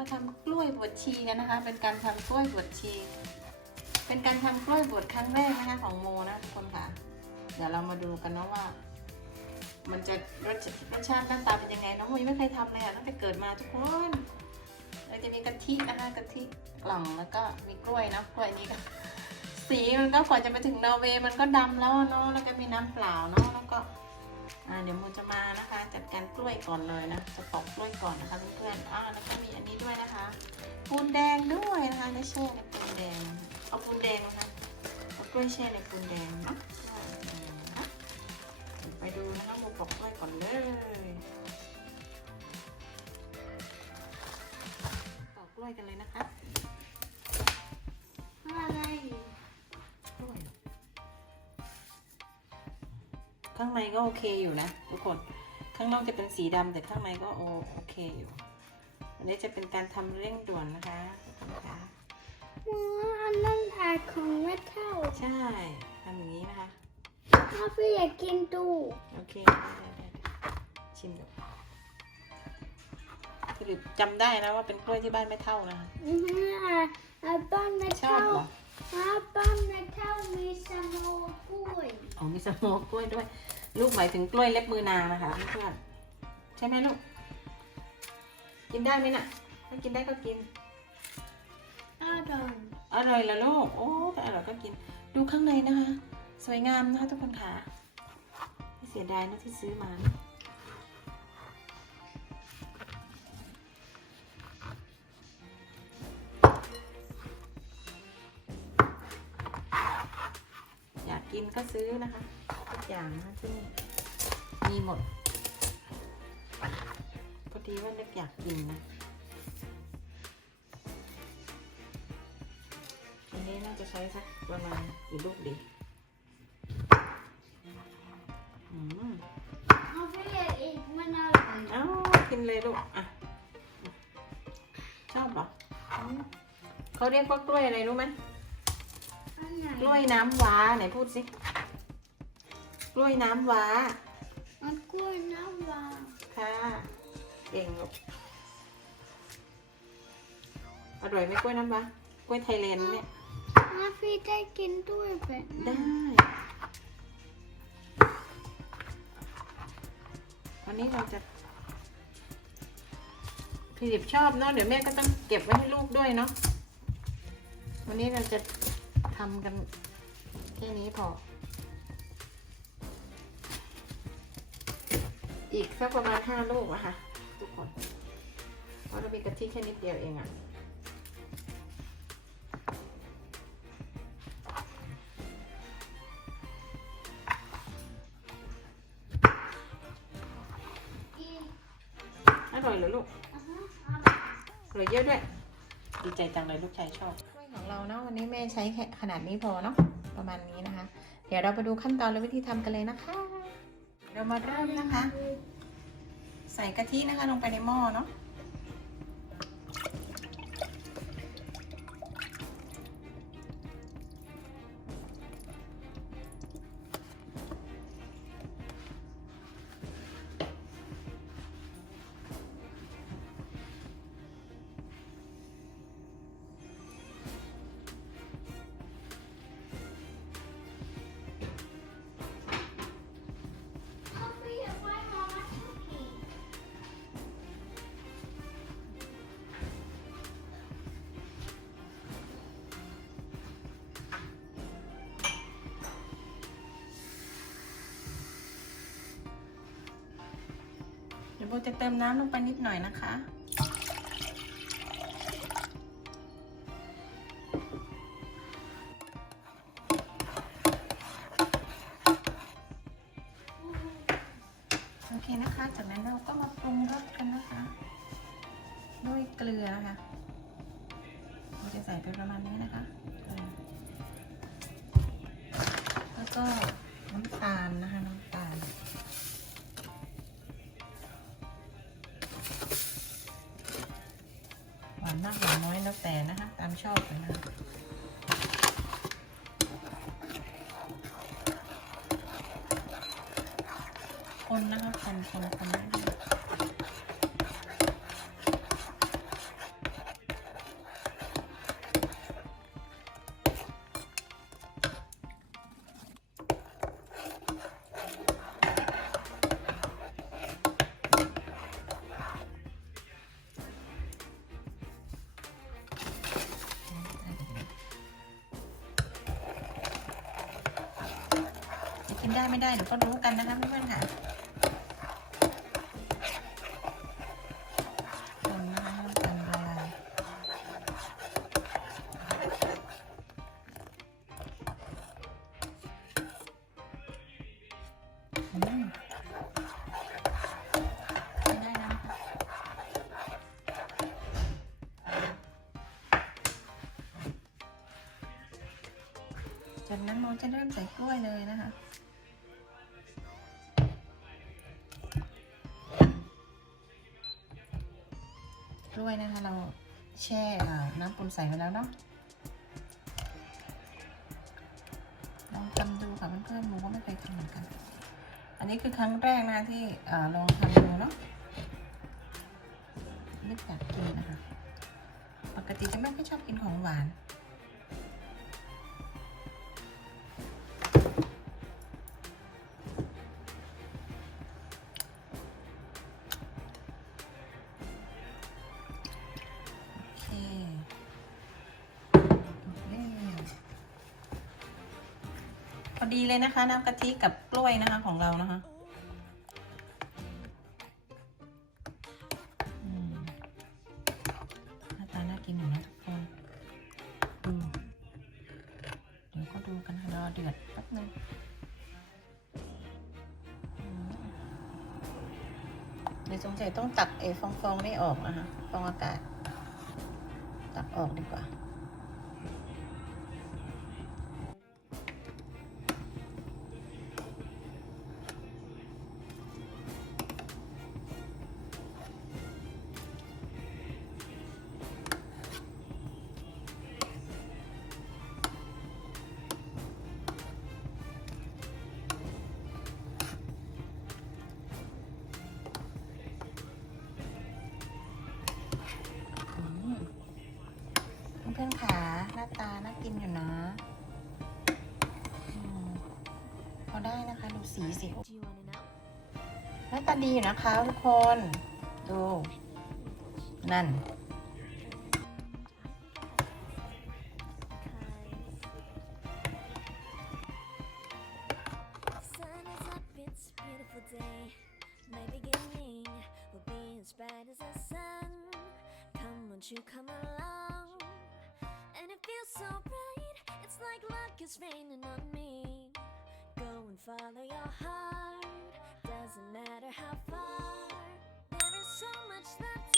มาทำกล้วยบวชชีกันนะคะ เป็นการทำกล้วยบวชชี เป็นการทำกล้วยบวชครั้งแรกนะคะของโมนะทุกคนค่ะ เดี๋ยวเรามาดูกันเนาะว่า มันจะรสรสชาติหน้าตาเป็นยังไงน้องโมยังไม่เคยทำเลยอะตั้งแต่เกิดมาทุกคนเราจะมีกะทินะคะกะทิกล่องแล้วก็มีกล้วยนะกล้วยนี้ก็สีมันก็กว่าจะไปถึงนอร์เวย์มันก็ดำแล้วเนาะแล้วก็มีน้ำเปล่าเนาะแล้วก็เดี๋ยวโมจะมานะคะ จัดการกล้วยก่อนเลยนะจะปอกกล้วยก่อนนะคะเพื่อนๆอ่าแล้วก็มีอันนี้ด้วยนะคะ ปูนแดงด้วยนะคะได้แช่ในปูนแดง เอาปูนแดงนะคะเอากล้วยแช่ในปูนแดงเนาะไปดูนะคะโมปอกกล้วยก่อนเลยปอกกล้วยกันเลยนะคะอะไรกล้วยข้างในก็โอเคอยู่นะทุกคน ข้างนอกจะเป็นสีดำแต่ข้างในก็โอเคอยู่ วันนี้จะเป็นการทำเร่งด่วนนะคะนะคะว้าอันนั้นแผ่ของแม่เท่าใช่ทำอย่างนี้นะคะถ้าพี่อยากกินดูโอเคได้ได้ได้ชิมดูสรุปจำได้นะว่าเป็นกล้วยที่บ้านไม่เท่านะคะอือฮึอะอะบ้านแม่ชอบเท่าเหรออะบ้านแม่เท่ามีสโนว์กล้วยอ๋อมีสโมกกล้วยด้วย ลูกหมายถึงกล้วยเล็บมือนางนะคะเพื่อนๆใช่ไหมลูก กินได้ไหมน่ะ ถ้ากินได้ก็กิน อร่อยอร่อยละลูก โอ้แต่อร่อยก็กิน ดูข้างในนะคะ สวยงามนะคะทุกคนค่ะไม่เสียดายนะที่ซื้อมานะอยากกินก็ซื้อนะคะทุกอย่างนะคะที่นี่มีหมด พอดีว่าเล็กอยากกินนะอันนี้น่าจะใช้สักประมาณกี่ลูกดีอืมเอาพี่อยากอีกมันอร่อยเอ้ากินเลยลูกอะชอบเหรออืมเขาเรียกว่ากล้วยอะไรรู้ไหมอันไหนกล้วยน้ำว้าไหนพูดสิกล้วยน้ำว้า มันกล้วยน้ำว้าค่ะ เก่งลูกอร่อยไหมกล้วยน้ำว้ากล้วยไทยแลนด์เนี่ยถ้าพี่ได้กินด้วยแบบได้ วันนี้เราจะพี่ดิบชอบเนาะเดี๋ยวแม่ก็ต้องเก็บไว้ให้ลูกด้วยเนาะวันนี้เราจะทำกันแค่นี้พอ อีกสักประมาณห้าลูกอะค่ะทุก คนเพราะเรามีกะทิแค่นิดเดียวเองอะกินอร่อยเหรอลูกอร่อยเหลือเยอะด้วย ดีใจจังเลยลูกชายชอบล้วยของเราเนาะวันนี้แม่ใช้แค่ขนาดนี้พอเนาะประมาณนี้นะคะ เดี๋ยวเราไปดูขั้นตอนและวิธีทำกันเลยนะคะ เรามาเริ่มนะคะ ใส่กะทินะคะลงไปในหม้อเนาะ โบจะเติมน้ำลงไปนิดหน่อยนะคะ โอเคนะคะ จากนั้นเราก็มาปรุงรสกันนะคะ ด้วยเกลือนะคะเราจะใส่ไปประมาณนี้นะคะ แล้วก็น้ำตาลนะคะ มากหรือน้อยแล้วแต่นะคะ ตามชอบเลยนะคะคนนะคะคนคนคน ได้ไม่ได้เดี๋ยวก็รู้กันนะคะเพื่อนๆค่ะคนน้ำตาลละลายอืมได้แล้วนะคะจากนั้นโมจะเริ่มใส่กล้วยเลยนะคะ กล้วยนะคะ เราแช่น้ำปูนใสไว้แล้วเนาะลองทำดูค่ะเพื่อนๆหมูก็ไม่เคยทำเหมือนกัน อันนี้คือครั้งแรกนะที่อลองทำดูเนาะนึกอยากกินนะคะ ปกติจะไม่ค่อยชอบกินของหวาน ดีเลยนะคะ น้ำกะทิกับกล้วยนะคะของเรานะคะหน้าตาน่ากินอยู่นะทุกคนดูเดี๋ยวก็ดูกันค่ะรอเดือดแป๊บนึงเดี๋ยวสงสัยต้องตักเอฟองๆนี่ออกนะคะฟองอากาศ ตักออกดีกว่า พื่อนๆขาหน้าตาน่ากินอยู่นะอพอได้นะคะ ดูสีสิหน้าตาดีอยู่นะคะทุกคน ดู นั่น like luck is raining on me. Go and follow your heart, doesn't matter how far. There is so much left